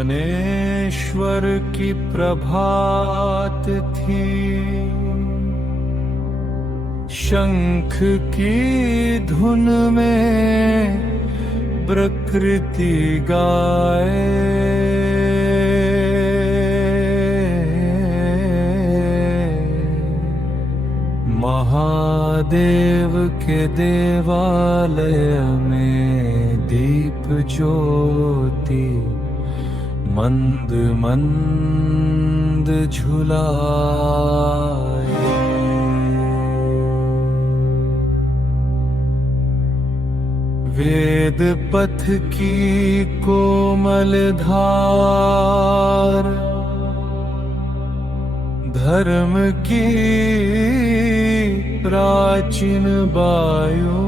ज्ञानेश्वर की प्रभात थी, शंख की धुन में प्रकृति गाए। महादेव के देवालय में दीप ज्योति मंद मंद झुलाए। वेद पथ की कोमल धार, धर्म की प्राचीन वायु,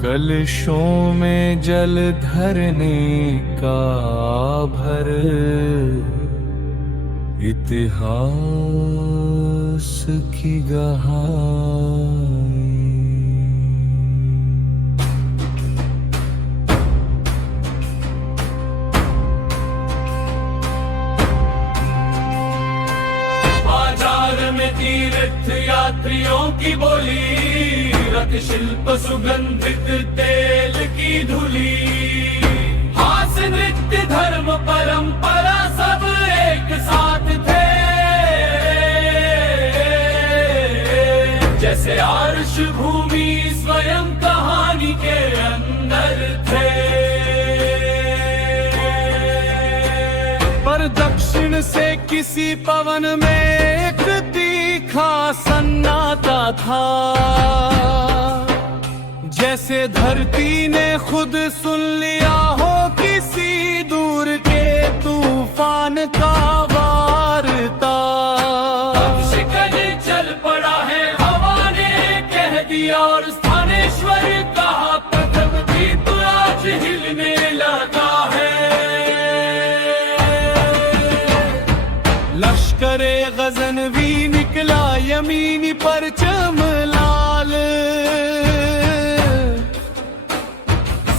कलशों में जल धरने का भर, इतिहास की गहाई। बाजार में तीर्थ यात्रियों की बोली, रथ शिल्प सुगंधित तेल की धूली, हास नृत्य धर्म परंपरा सब एक साथ थे। जैसे आर्ष भूमि स्वयं कहानी के अंदर थे। पर दक्षिण से किसी पवन में एक तीखा सन्नाटा था, जैसे धरती ने खुद सुन लिया हो किसी दूर के तूफान का वार्ता। शिकन चल पड़ा है हवा ने कह दिया, और स्थानेश्वर कहा प्रथम दीप आज हिलने लगा है। लश्करे गजनवी निकला यमीनी परचम लाल,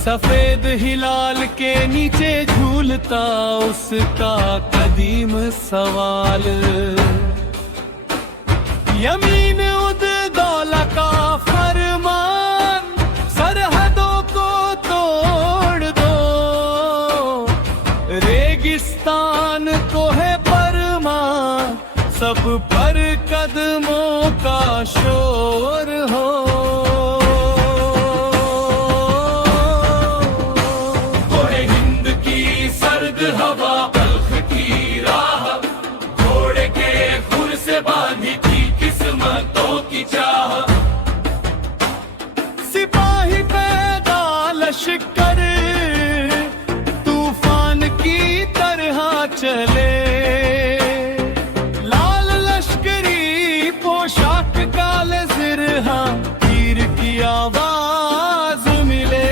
सफेद हिलाल के नीचे झूलता उसका कदीम सवाल। यमीन उद दौला का फरमान, सरहदों को तोड़ दो, रेगिस्तान को है परमा, सब पर कदमों का शोर हो। हवा बल्ख की राह, घोड़े के खुर से बांधी थी किस्मतों की चाह। सिपाही पैदा लश्कर तूफान की तरह चले, लाल लश्करी पोशाक काले सिरहा, तीर की आवाज मिले।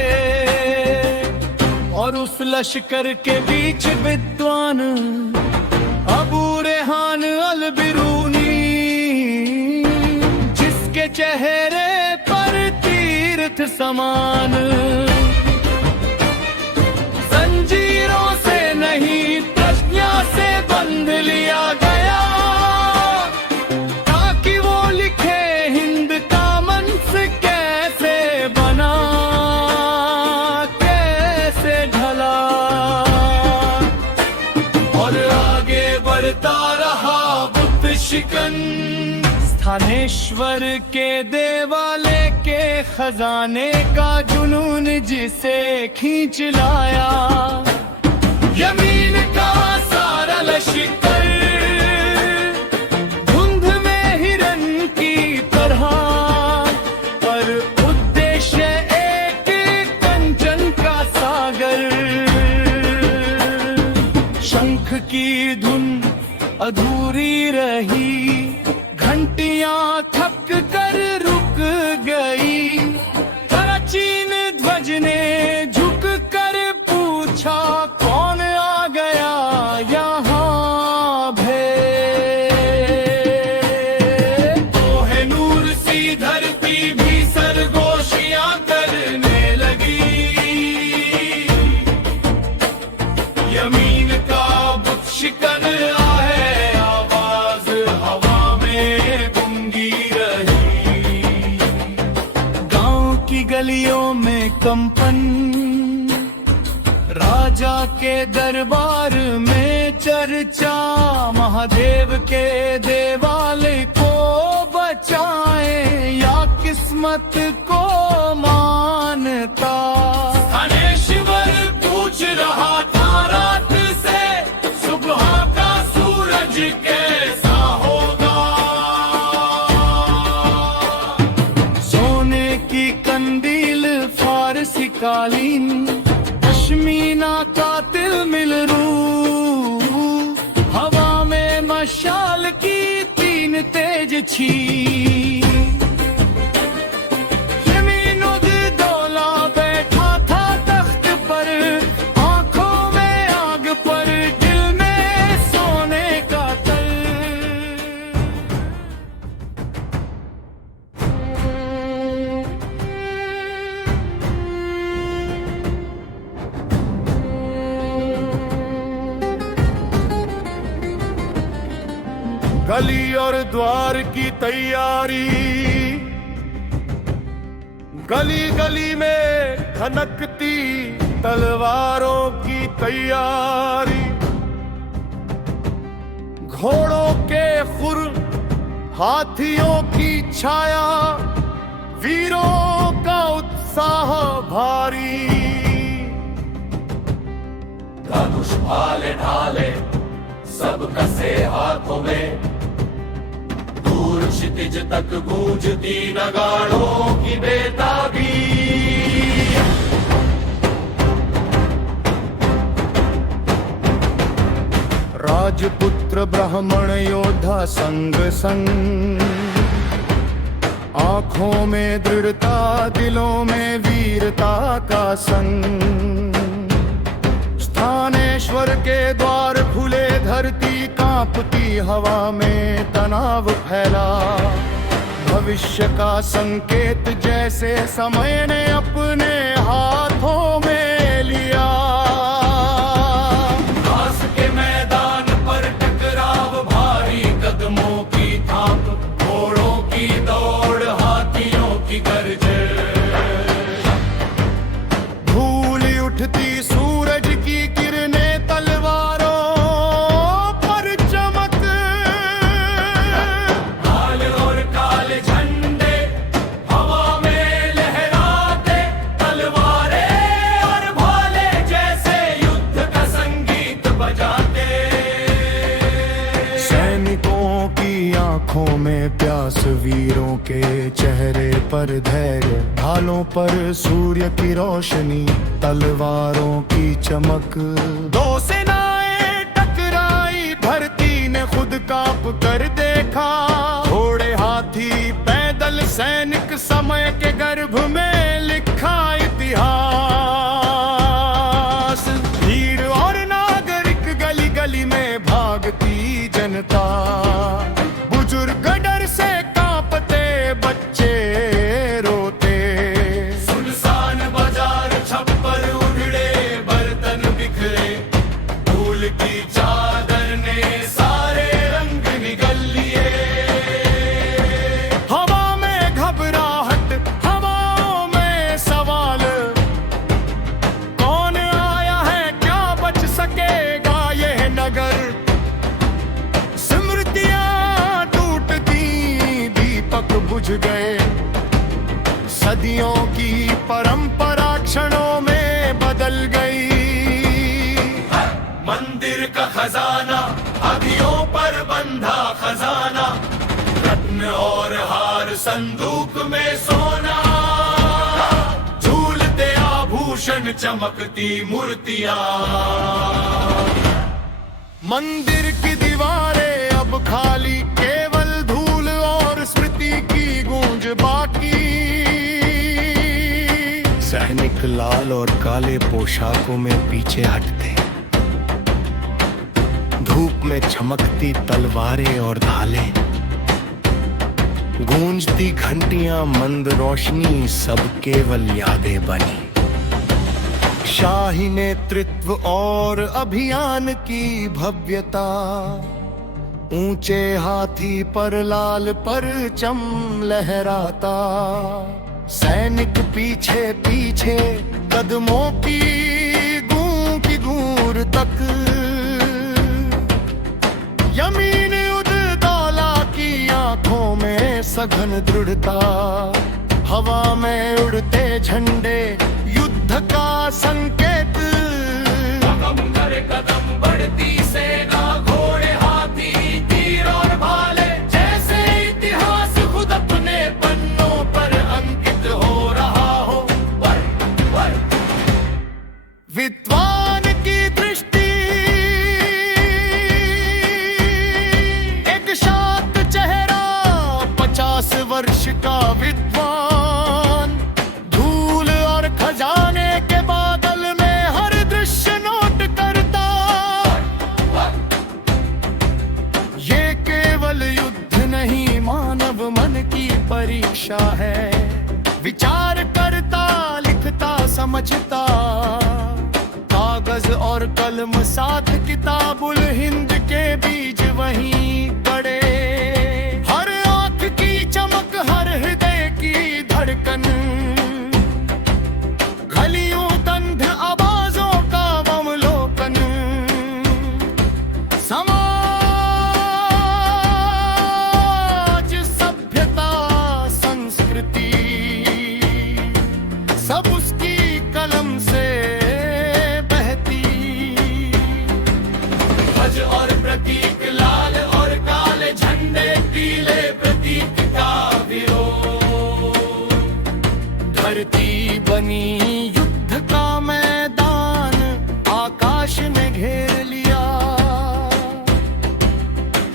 और उस लश्कर के बीच विद्वान अबू रेहान अल बिरूनी, जिसके चेहरे पर तीर्थ समान, जंजीरों से नहीं प्रज्ञा से बंध लिया गया, ताकि वो लिखे हिंद का मंस कैसे बना, कैसे ढला। और आगे बढ़ता रहा बुद्ध शिकन, स्थानेश्वर के देवालय के खजाने का जुनून जिसे खींच लाया। यमीन का सारा लश्कर धुंध में हिरन की तरह, पर उद्देश्य एक कंचन का सागर। शंख की धुन अधूरी रही, घंटियां थक कर रुक गई। प्राचीन ध्वज ने झुक कर पूछा, कौन आ गया यहाँ भे। तो है नूर सी धरती भी सरगोशियां करने लगी। गलियों में कंपन, राजा के दरबार में चर्चा, महादेव के देवालय को बचाए या किस्मत को मानता। थानेश्वर पूछ रहा था रात से, सुबह का सूरज कैसा होगा। सोने की कंदील फारसी कालीन, पश्मीना का तिल मिल रू, हवा में मशाल की तीन तेज छी। दौला बैठा था तख्त पर, आंखों में आग पर, दिल में सोने का तल। गली और द्वार की तैयारी, गली गली में खनकती तलवारों की तैयारी। घोड़ों के खुर, हाथियों की छाया, वीरों का उत्साह भारी। धनुष भाले ढाले सब कसे हाथों में, दूर क्षितिज तक गूंजती नगाड़ों की बेताबी। राजपुत्र ब्राह्मण योद्धा संग संग, आंखों में दृढ़ता, दिलों में वीरता का संग। स्थानेश्वर के द्वार खुले, धरती कांपती, हवा में तनाव फैला। भविष्य का संकेत जैसे समय ने अपने हाथों में लिया। घास के मैदान पर टकराव, भारी कदमों की थाप, घोड़ों की दौड़, हाथियों की गर्ज। भूली उठती सूरज की किरणें, तलवारों पर चमक। लाल और काले झंडे हवा में लहराते, तलवारें और भाले जैसे युद्ध का संगीत बजाते। सैनिकों की आंखों में प्यास, वीरों के चेहरे पर धैर्य। ढालों पर सूर्य की रोशनी, तलवारों की चमक। दो सेनाएं टकराई, धरती ने खुद कांप कर देखा। घोड़े, हाथी, पैदल सैनिक, समय के गर्भ में लिखा इतिहास। वीर और नागरिक, गली गली में भागती जनता। बुजुर्ग डर से कांपते, बच्चे रोते। सुनसान बाजार, छप्पर उजड़े, बर्तन बिखरे, फूल की चादर ने सारे रंग निगल लिए। हवा में घबराहट, हवाओं में सवाल, कौन आया है, क्या बच सकेगा यह नगर। स्मृतियां टूटती, दीपक बुझ गए। सदियों की परंपरा क्षणों में बदल गई। मंदिर का खजाना, अभियों पर बंधा खजाना, रत्न और हार संदूक में सोना। झूलते आभूषण, चमकती मूर्तियां। मंदिर की दीवारें अब खाली, केवल धूल और स्मृति की गूंज बाकी। सैनिक लाल और काले पोशाकों में पीछे हटते, धूप में चमकती तलवारें और ढाले। गूंजती घंटियां, मंद रोशनी, सब केवल यादें बनी। शाही नेतृत्व और अभियान की भव्यता। ऊंचे हाथी पर लाल परचम लहराता। सैनिक पीछे पीछे कदमों की गूंर तक, यमीन उद्दौला की आंखों में सघन दृढ़ता, हवा में उड़ते झंडे युद्ध का संकेत। कदम कर कदम बढ़ती सेना, घोड़े हाथी तीर और भाले, जैसे इतिहास खुद अपने पन्नों पर अंकित हो रहा हो। विद्वान की दृष्टि एक शांत चेहरा, 50 वर्ष का विद्वान, धूल और खजाने के बादल में हर दृश्य नोट करता। ये केवल युद्ध नहीं, मानव मन की परीक्षा है। विचार करता, लिखता, समझता, कागज और कलम साथ किताबुल हिंद के बीज वहीं पड़े। हर आंख की चमक, हर हृदय की धड़कन, खलियों दंध आवाजों का अवलोकन। समाज, सभ्यता, संस्कृति सब उसकी कलम से और प्रतीक, लाल और काले झंडे, पीले प्रतीक का विरोध। धरती बनी युद्ध का मैदान, आकाश ने घेर लिया।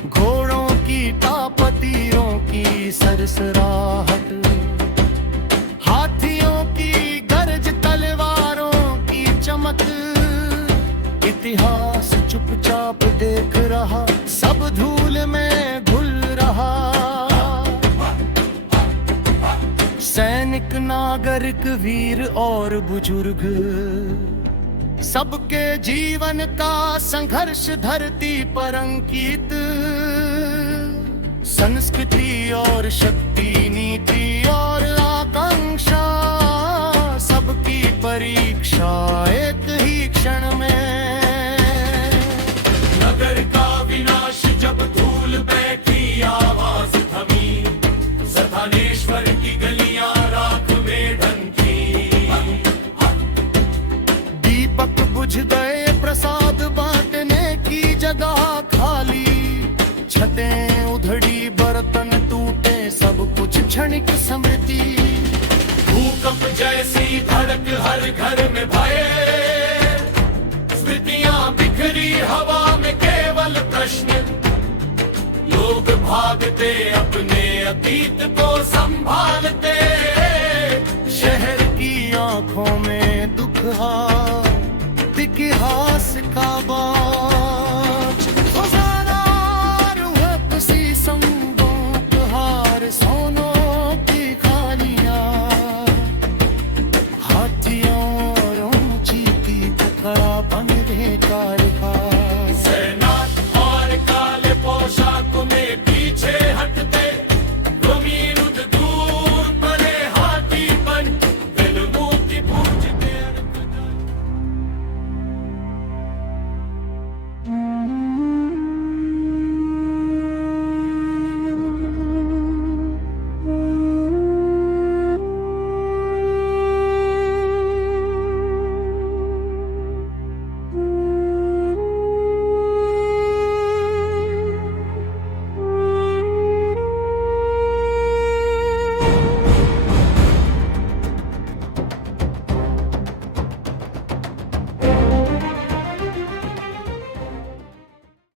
घोड़ों की ताप, तीरों की सरसराहट, हाथियों की गर्ज, तलवारों की चमक। इतिहास चुपचाप देख रहा, सब धूल में घुल रहा। सैनिक, नागरिक, वीर और बुजुर्ग, सबके जीवन का संघर्ष धरती पर अंकित। संस्कृति और शक्ति, नीति और आकांक्षा, सबकी परीक्षा एक ही क्षण में। नगर का विनाश जब धूल बैठी, आवाज थमी, सथानेश्वर की गलियां राख में ढंकी। दीपक बुझ गए, प्रसाद बांटने की जगह खाली। छतें उधड़ी, बर्तन टूटे, सब कुछ क्षणिक स्मृति। भूकंप जैसी धड़क, हर घर में भय, स्मृतियां बिखरी हवा में, केवल प्रश्न। लोग भागते, अपने अतीत को संभालते।